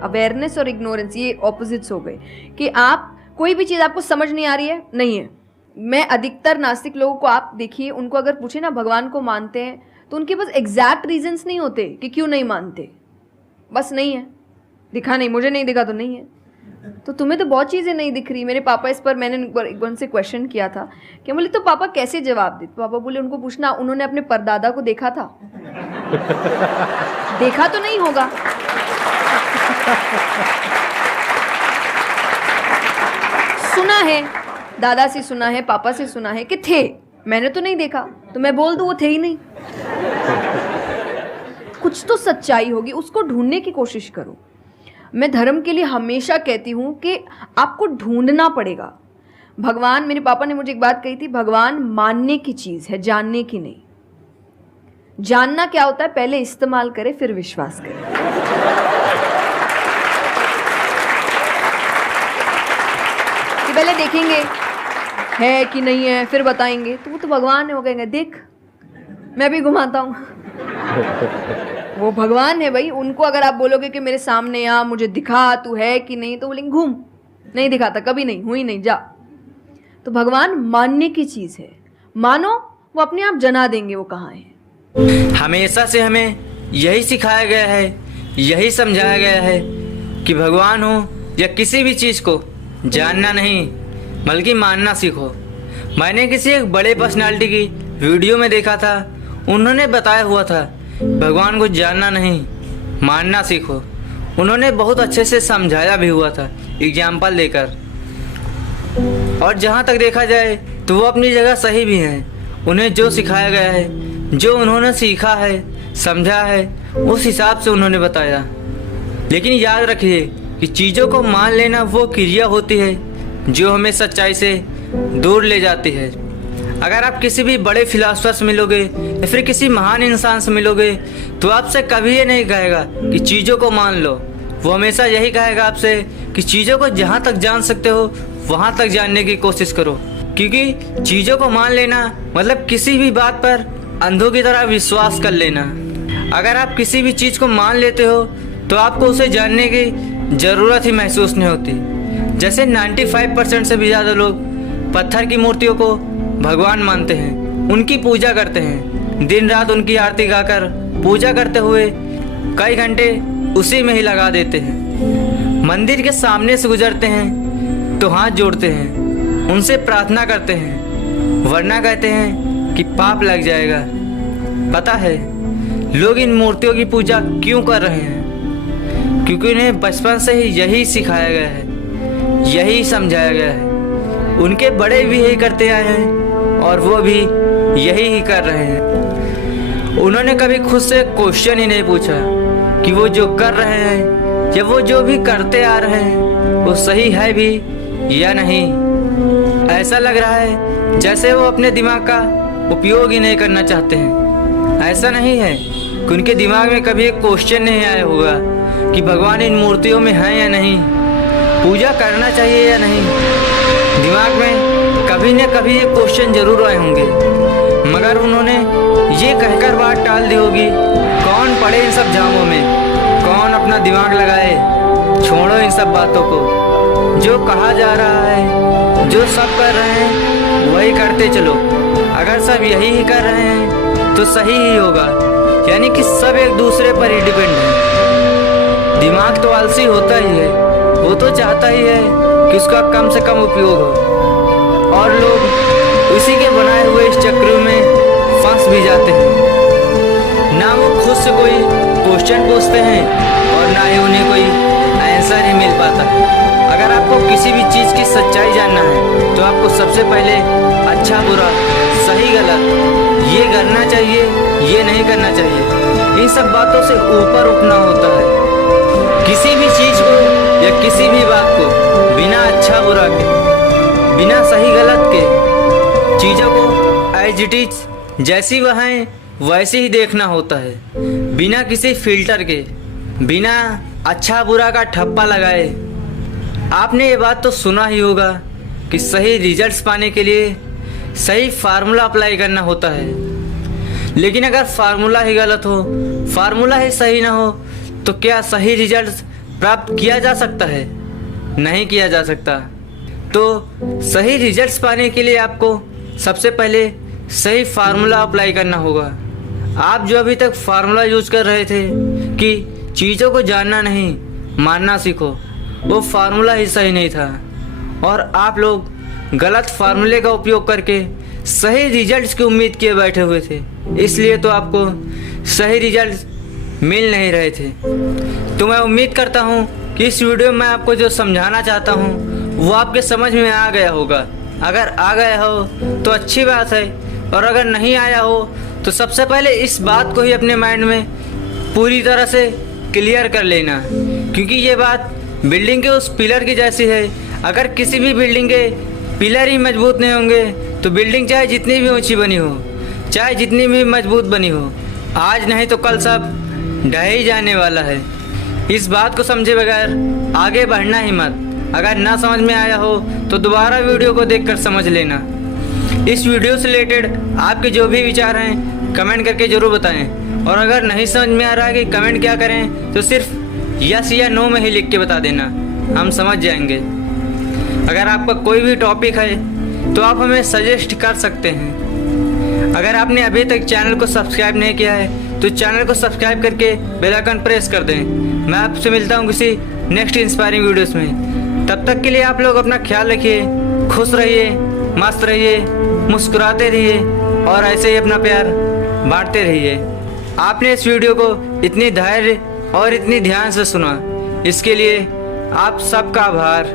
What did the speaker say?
Awareness और ignorance ये opposites हो गए कि आप कोई भी चीज़ आपको समझ नहीं आ रही है, नहीं है। मैं अधिकतर नास्तिक लोगों को आप देखिए, उनको अगर पूछे ना भगवान को मानते हैं तो उनके पास एग्जैक्ट रीजंस नहीं होते कि क्यों नहीं मानते, बस नहीं है, दिखा नहीं, मुझे नहीं दिखा तो नहीं है। तो तुम्हें तो बहुत चीज़ें नहीं दिख रही। मेरे पापा इस पर मैंने एक बार उनसे क्वेश्चन किया था कि बोले तो पापा कैसे जवाब देते? पापा बोले उनको पूछना उन्होंने अपने परदादा को देखा था। देखा तो नहीं होगा। सुना है, दादा से सुना है, पापा से सुना है कि थे, मैंने तो नहीं देखा, तो मैं बोल दूं वो थे ही नहीं। कुछ तो सच्चाई होगी, उसको ढूंढने की कोशिश करो। मैं धर्म के लिए हमेशा कहती हूं कि आपको ढूंढना पड़ेगा। भगवान, मेरे पापा ने मुझे एक बात कही थी, भगवान मानने की चीज है, जानने की नहीं। जानना क्या होता है? पहले इस्तेमाल करे फिर विश्वास करे। कि पहले देखेंगे है कि नहीं है, फिर बताएंगे, तो वो तो भगवान है, वो कहेंगे देख मैं भी घुमाता हूं। वो भगवान है भाई। उनको अगर आप बोलोगे कि मेरे सामने आ, मुझे दिखा तू है कि नहीं, तो बोलेंगे घूम, नहीं दिखाता, कभी नहीं हुई, नहीं जा। तो भगवान मानने की चीज है, मानो, वो अपने आप जना देंगे वो कहाँ है। हमेशा से हमें यही सिखाया गया है, यही समझाया गया है कि भगवान हो या किसी भी चीज़ को जानना नहीं बल्कि मानना सीखो। मैंने किसी एक बड़े पर्सनालिटी की वीडियो में देखा था, उन्होंने बताया हुआ था भगवान को जानना नहीं मानना सीखो। उन्होंने बहुत अच्छे से समझाया भी हुआ था एग्जाम्पल देकर। और जहाँ तक देखा जाए तो वो अपनी जगह सही भी हैं। उन्हें जो सिखाया गया है, जो उन्होंने सीखा है, समझा है, उस हिसाब से उन्होंने बताया। लेकिन याद रखिए कि चीज़ों को मान लेना वो क्रिया होती है जो हमें सच्चाई से दूर ले जाती है। अगर आप किसी भी बड़े फिलोसोफर से मिलोगे या फिर किसी महान इंसान से मिलोगे तो आपसे कभी ये नहीं कहेगा कि चीज़ों को मान लो। वो हमेशा यही कहेगा आपसे कि चीज़ों को जहाँ तक जान सकते हो वहाँ तक जानने की कोशिश करो। क्योंकि चीज़ों को मान लेना मतलब किसी भी बात पर अंधों की तरह विश्वास कर लेना। अगर आप किसी भी चीज़ को मान लेते हो तो आपको उसे जानने की ज़रूरत ही महसूस नहीं होती। जैसे 95% से भी ज़्यादा लोग पत्थर की मूर्तियों को भगवान मानते हैं, उनकी पूजा करते हैं, दिन रात उनकी आरती गाकर पूजा करते हुए कई घंटे उसी में ही लगा देते हैं। मंदिर के सामने से गुजरते हैं तो हाथ जोड़ते हैं, उनसे प्रार्थना करते हैं, वरना कहते हैं कि पाप लग जाएगा। पता है लोग इन मूर्तियों की पूजा क्यों कर रहे हैं? क्योंकि उन्हें बचपन से ही यही सिखाया गया है, यही समझाया गया है। उनके बड़े भी यही करते आए हैं और वो भी यही ही कर रहे हैं। उन्होंने कभी खुद से क्वेश्चन ही नहीं पूछा कि वो जो कर रहे हैं या वो जो भी करते आ रहे हैं वो सही है भी या नहीं। ऐसा लग रहा है जैसे वो अपने दिमाग का उपयोग ही नहीं करना चाहते हैं। ऐसा नहीं है कि उनके दिमाग में कभी एक क्वेश्चन नहीं आया होगा कि भगवान इन मूर्तियों में है या नहीं, पूजा करना चाहिए या नहीं। दिमाग में कभी न कभी ये क्वेश्चन जरूर आए होंगे, मगर उन्होंने ये कहकर बात टाल दी होगी, कौन पड़े इन सब जामों में, कौन अपना दिमाग लगाए, छोड़ो इन सब बातों को। जो कहा जा रहा है, जो सब कर रहे हैं वही करते चलो। अगर सब यही ही कर रहे हैं तो सही ही होगा, यानी कि सब एक दूसरे पर ही डिपेंड है। दिमाग तो आलसी होता ही है, वो तो चाहता ही है कि उसका कम से कम उपयोग हो, और लोग उसी के बनाए हुए इस चक्र में फंस भी जाते हैं। ना वो खुद से कोई क्वेश्चन पूछते हैं और ना ही उन्हें कोई आंसर ही मिल पाता। अगर आपको किसी भी चीज़ की सच्चाई जानना है तो आपको सबसे पहले अच्छा बुरा, सही गलत, ये करना चाहिए, ये नहीं करना चाहिए, इन सब बातों से ऊपर उठना होता है। किसी भी चीज़ को या किसी भी बात को बिना अच्छा बुरा के, बिना सही गलत के, चीज़ों को एज इट इज जैसी वह है वैसे ही देखना होता है, बिना किसी फिल्टर के, बिना अच्छा बुरा का ठप्पा लगाए। आपने ये बात तो सुना ही होगा कि सही रिजल्ट्स पाने के लिए सही फार्मूला अप्लाई करना होता है। लेकिन अगर फार्मूला ही गलत हो, फार्मूला ही सही ना हो तो क्या सही रिजल्ट्स प्राप्त किया जा सकता है? नहीं किया जा सकता। तो सही रिजल्ट्स पाने के लिए आपको सबसे पहले सही फार्मूला अप्लाई करना होगा। आप जो अभी तक फार्मूला यूज कर रहे थे कि चीज़ों को जानना नहीं मानना सीखो, वो फार्मूला ही सही नहीं था और आप लोग गलत फार्मूले का उपयोग करके सही रिजल्ट्स की उम्मीद किए बैठे हुए थे, इसलिए तो आपको सही रिजल्ट्स मिल नहीं रहे थे। तो मैं उम्मीद करता हूँ कि इस वीडियो में आपको जो समझाना चाहता हूँ वो आपके समझ में आ गया होगा। अगर आ गया हो तो अच्छी बात है, और अगर नहीं आया हो तो सबसे पहले इस बात को ही अपने माइंड में पूरी तरह से क्लियर कर लेना, क्योंकि ये बात बिल्डिंग के उस पिलर की जैसी है। अगर किसी भी बिल्डिंग के पिलर ही मजबूत नहीं होंगे तो बिल्डिंग चाहे जितनी भी ऊंची बनी हो, चाहे जितनी भी मजबूत बनी हो, आज नहीं तो कल सब ढह ही जाने वाला है। इस बात को समझे बगैर आगे बढ़ना ही मत। अगर ना समझ में आया हो तो दोबारा वीडियो को देखकर समझ लेना। इस वीडियो से रिलेटेड आपके जो भी विचार हैं कमेंट करके ज़रूर बताएं, और अगर नहीं समझ में आ रहा है कि कमेंट क्या करें तो सिर्फ यस या नो में ही लिख के बता देना, हम समझ जाएंगे। अगर आपका कोई भी टॉपिक है तो आप हमें सजेस्ट कर सकते हैं। अगर आपने अभी तक चैनल को सब्सक्राइब नहीं किया है तो चैनल को सब्सक्राइब करके बेल आइकन प्रेस कर दें। मैं आपसे मिलता हूँ किसी नेक्स्ट इंस्पायरिंग वीडियोस में। तब तक के लिए आप लोग अपना ख्याल रखिए, खुश रहिए, मस्त रहिए, मुस्कुराते रहिए और ऐसे ही अपना प्यार बांटते रहिए। आपने इस वीडियो को इतनी धैर्य और इतनी ध्यान से सुना, इसके लिए आप सबका आभार।